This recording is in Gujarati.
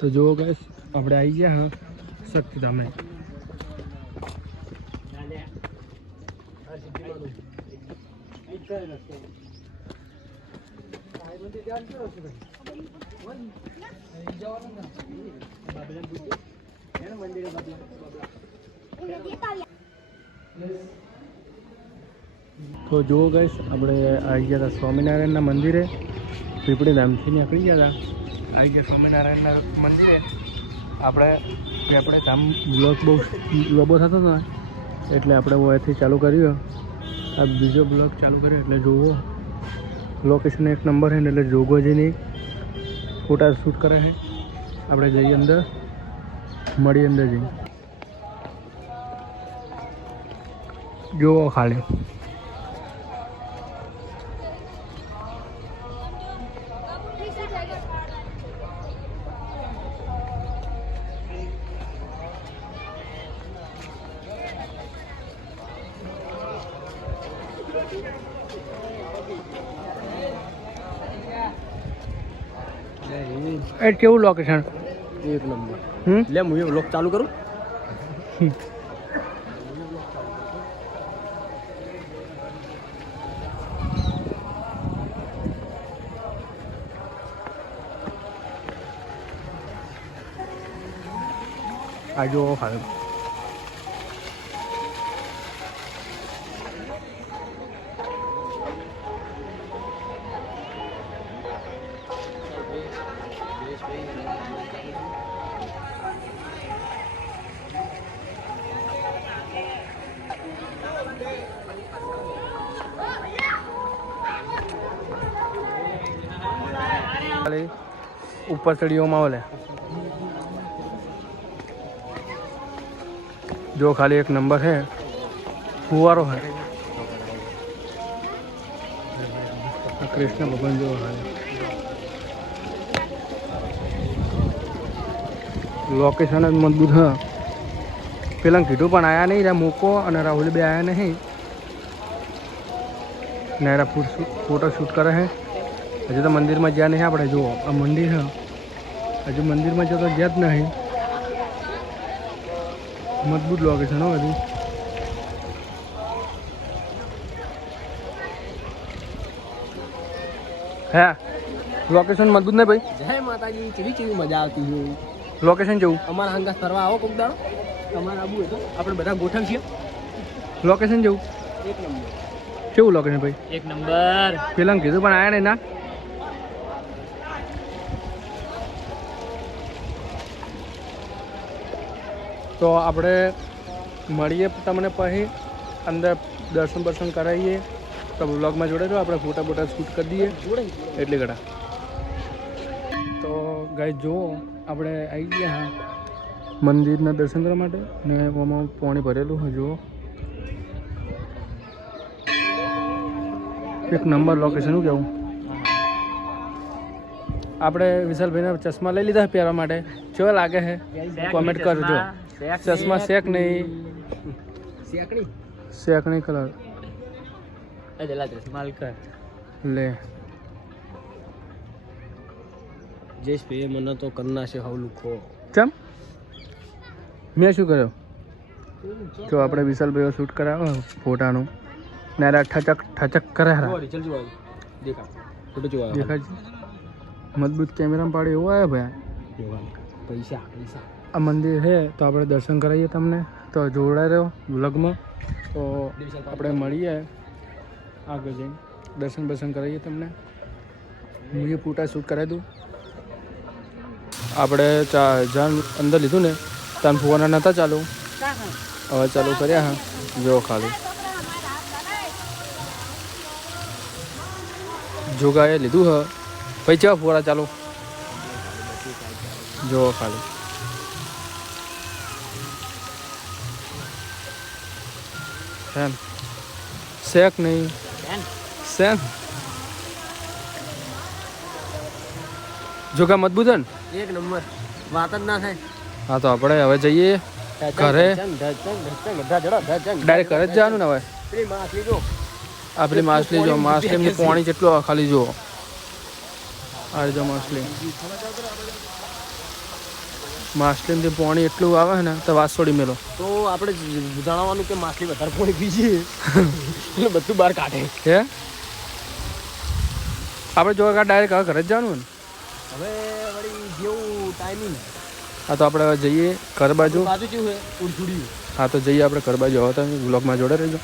તો જો ગાઈસ આપણે આવી ગયા હા શક્તિધામે. તો જુઓ ગાઈસ આપણે આવી ગયા હતા સ્વામિનારાયણના મંદિરે. પીપળી ધામથી નીકળી ગયા હતા, આવી ગયા સ્વામિનારાયણના મંદિરે. આપણે ધામ બ્લોગ બહુ લોબો થતો હતો એટલે આપણે અહીંથી ચાલુ કર્યો. આ બીજો બ્લોગ ચાલુ કર્યો એટલે જુઓ લોકેશન એક નંબર છે ને એટલે જોગોજીની ફોટા શૂટ કરે છે. આપણે જઈએ અંદર, મળીએ અંદર જઈએ. જુઓ ખાલી એ કેવું લોકેશન? એક નંબર. લે હું વ્લોગ ચાલુ કરું. આ જો ખાલી ઉપર ચડીઓમાં ઓલે જો ખાલી એક નંબર है, फुवारो है. कृष्ण भगवान जो है लोकेशन मजबूत है. पेला कीधु पण आया नहीं, मूको और राहुल भी आया नहीं. नायरा फोटो शूट करे है. हजू तो मंदिर में ज्या नहीं अपने. जो आ मंदिर है हजू मंदिर में जो तो ज्या ज नहीं. मजबूत लोकेशन हो हजू. है लोकेशन मजबूत नहीं भाई. जय माता जी. केवी केवी मजा આવતી છે. लोकेशन જેવું અમારા હંગા ફરવા આવો કોક દાડો. તમારે આવું હોય તો આપણે બધા ગોઠવીએ. लोकेशन જેવું એક નંબર. કેવું લોકેશન ભાઈ? એક નંબર. પેલા કીધું પણ આયા નહીં ના. તો આપણે મળીએ તમને પછી અંદર દર્શન બર્શન કરાવીએ. તો બ્લોગમાં જોડે જો આપણે ફોટા બોટા શૂટ કરી દઈએ એટલે ઘણા. તો ગાય જુઓ આપણે આવી ગયા હા મંદિરના દર્શન કરવા માટે ને એમાં પાણી ભરેલું હોય. જુઓ એક નંબર લોકેશન. શું કહેવું? આપણે વિશાલભાઈના ચશ્મા લઈ લીધા પહેરવા માટે. કેવા લાગે છે કોમેન્ટ કરજો. ચશ્મા શેક નહીં, શેકણી કલર લે. જયેશભાઈ મને તો કરના છે હાવ લુખો. ચમ મેં શું કર્યો? જો આપણે વિશાલભાઈઓ શૂટ કરાવો ફોટાનું નારા ઠચક કરે. દેખાય મજબૂત કેમેરામાં પાડે એવું આવે ભાઈ. પૈસા આ મંદિર છે તો આપણે દર્શન કરાવીએ તમને. તો જોડાઈ રહ્યો વ્લોગમાં. તો આપણે મળીએ આગળ જઈને દર્શન બર્શન કરાવીએ તમને. હું એ ફોટા શૂટ કરાવી દઉં. આપણે જ્યાં અંદર લીધું ને ત્યાં ફુવાના નહોતા ચાલુ, હવે ચાલુ કર્યા. હા જો ખાલી જોગાએ લીધું હ ભાઈ. ચા ફુવારા ચાલુ જો ખાલી. ફેન શેક નહીં સેન જોગા મજબૂત ને એક નંબર. વાત જ ના થાય. હા તો આપણે હવે જઈએ ઘરે. ડાયરેક્ટ ઘરે જ જવાનું ને હવે. આ પેલી માછલી જો, માછલીનું પાણી જેટલું ખાલી જુઓ. આ જો માછલી માછલીમાંથી પાણી એટલું આવે ને તો વાસોડી મેલો. તો આપણે જણાવવાનું કે માછલી વધારે પાણી પીજીએ એટલે બધું બહાર કાઢે. હે આપણે જો ડાયરેક્ટ હવે ઘરે જ જવાનું ને. હવે વળી જેવું ટાઈમિંગ હા તો આપણે હવે જઈએ ઘર બાજુ. બાજુ કેવું છે ઉડછુડી. હા તો જઈએ આપણે ઘર બાજુ. હવે તમે વ્લોગમાં જોડે રહેજો.